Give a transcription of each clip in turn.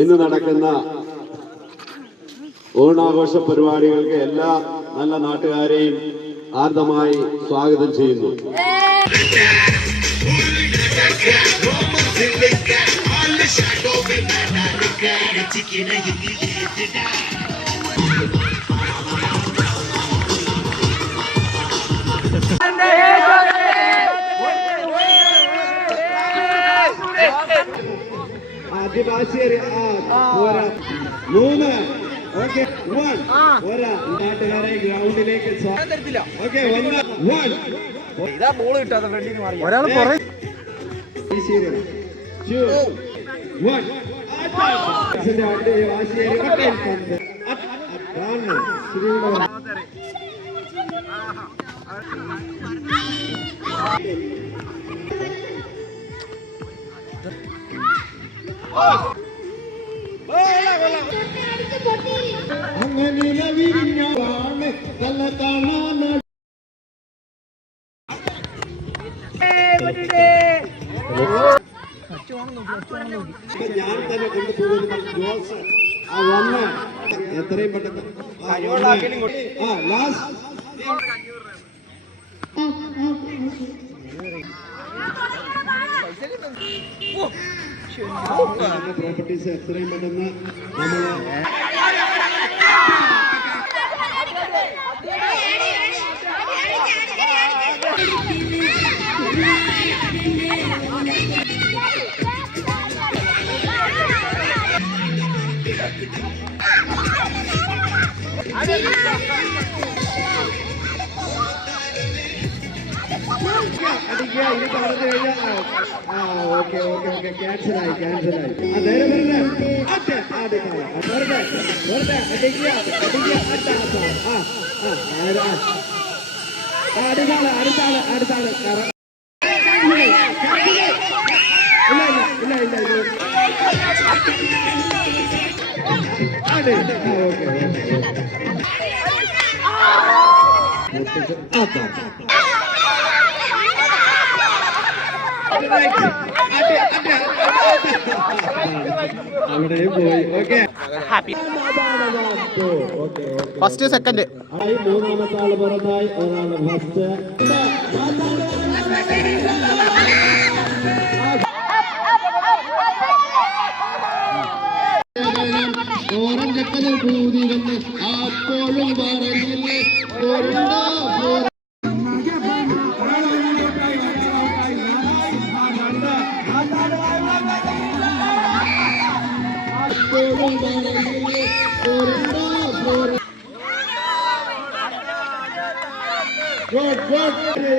ഇന്ന് നടക്കുന്ന ഓണാഘോഷ പരിപാടികൾക്ക് എല്ലാ നല്ല നാട്ടുകാരെയും ആർദ്രമായി സ്വാഗതം ചെയ്യുന്നു. ആദിവാസിയർ മൂന്ന് ഓക്കെ ഒരാ നാട്ടുകാരെ ഗ്രൗണ്ടിലേക്ക് ഓക്കെ ഇതാ ബോൾ കിട്ടാതെ ഫ്രണ്ടിന് മാറി ഒരാൾ പുറകെ അങ്ങനെ വിരിഞ്ഞാണ് നല്ല കാണാൻ ഞാൻ തന്നെ കൊണ്ടുപോകുന്ന ജോസ് ആ വന്ന് എത്രയും പെട്ടെന്ന് പ്രോപ്പർട്ടീസ് എത്രയും പെട്ടെന്ന് നമ്മള് അടിക്കുക ഇത് പറഞ്ഞു കഴിഞ്ഞാൽ ഓക്കെ ഓക്കെ ഓക്കെ ക്യാൻസലായി നേരെ അടുത്താണ് അവിടെ പോയി ഓക്കെ ഫസ്റ്റ് സെക്കൻഡ് മൂന്നാമത്തെ ആള് പുറത്തായി ഒരാള് ഫസ്റ്റ് ഓറഞ്ചക്കതിൽ പൂതി വന്ന് അപ്പോഴും പറഞ്ഞില്ലേ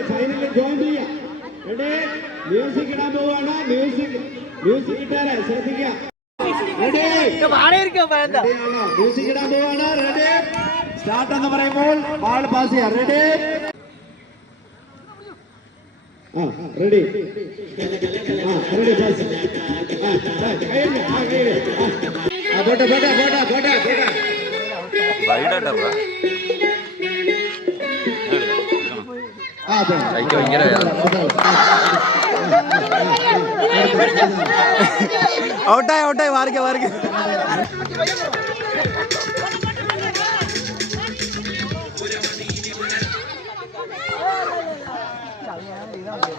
ഫൈനലിൽ ജോയിൻ ചെയ്യാം. മ്യൂസിക് ഇടാൻ പോവാണ്. മ്യൂസിക് ഇട്ടാരെ ശ്രദ്ധിക്കാം. മ്യൂസിക് ഇടാൻ പോവാണ്. റെഡി സ്റ്റാർട്ട് എന്ന് പറയുമ്പോൾ ബാൾ പാസ് ചെയ്യാം. റെഡി റെഡി പാസ് ഔട്ടായി മാറിക്ക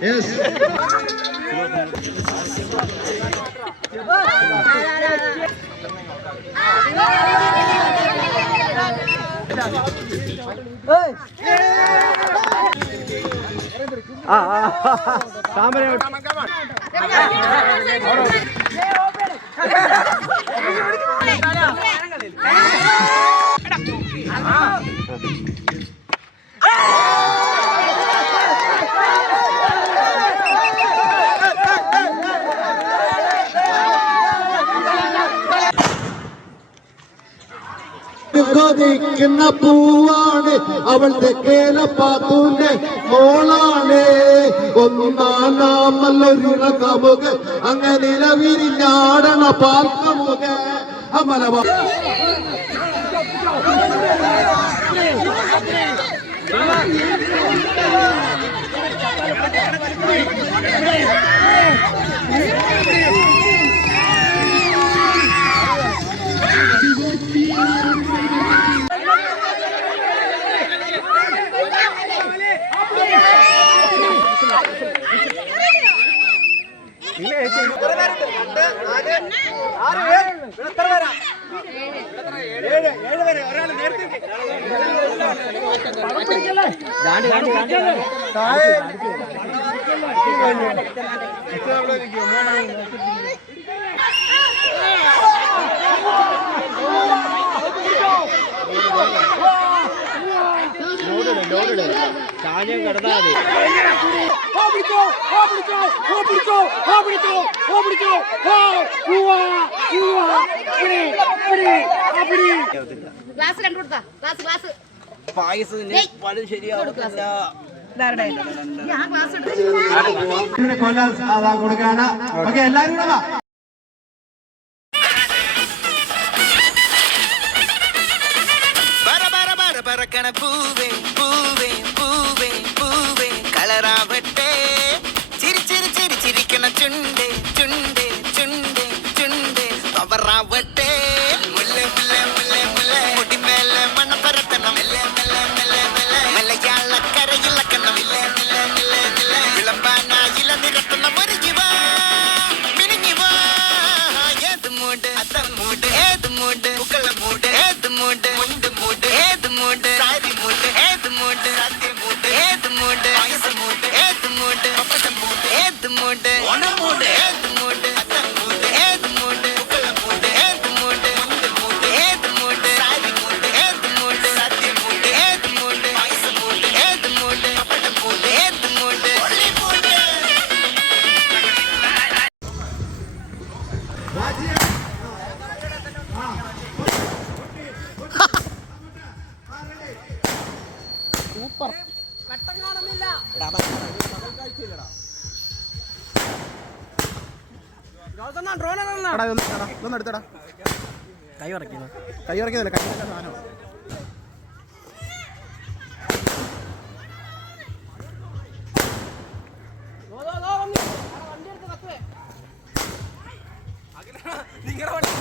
Yes. താമര കൊതിക്കുന്ന പൂവാണ് അവൾ തെക്കേലപ്പാത്തൂന്റെ മോളാണ്. ഒന്നാമല്ലൊരു കമുക അങ്ങനെ വിരിഞ്ഞാടണ പാൽക്കമുക അമല ഗ്ലാസ് രണ്ടു കൊടുത്താ ഗ്ലാസ് പായസത്തിന്റെ പഴം ശരിയാവില്ല. ഞാൻ ഗ്ലാസ് എടുത്തു കൊല്ലാസ് അതാ കൊടുക്കാണ്. ഓക്കെ എല്ലാരും കൂടെ വാ. പറക്കണ പൂവേ പൂവേ പൂവേ പൂവേ കളറാവട്ടെ ചിരി ചിരി ചിരി ചിരിക്കണ ചുണ്ടേ ചുണ്ടേ ചുണ്ടേ ചുണ്ടേ പവറാവട്ടെ മുല്ലേ മുല്ലേ മുല്ലേ മുല്ലേ മുടിമേലെ മണ്ണ പരത്തണം മലയാളക്കരയിളക്കണം വിളമ്പാനായില നിരത്തുന്ന മുരുകിവാ മിനിങ്ങിവാ ഏത് മൂട് അത്തം മൂട് ഏത് മൂട് പുക്കള മൂട് ഏത് മൂട് മുണ്ട് മൂട് ഏത് മൂട് സാരി മൂട് ഏത് മൂട് സദ്യ മൂട് ഏത് മൂട് പായസ മൂട് ഏത് മൂട് പപ്പടം മൂട് ഏത് മൂട് ഓണം മൂട് ഏത് മൂട് അത്തം മൂട് ഏത് മൂട് പുക്കള മൂട് ഏത് മൂട് മുണ്ട് മൂട് ഏത് മൂട് സാരി മൂട് ഏത് മൂട് സദ്യ മൂട് ഏത് മൂട് പായസ മൂട് ഏത് മൂട് പപ്പടം മൂട് ഏത് മൂട് ഒള്ളി മൂട് ഇതൊന്നും എടുത്തടാ. കൈ ഉറക്കുന്നില്ല കൈ സാധനം. നിങ്ങളുടെ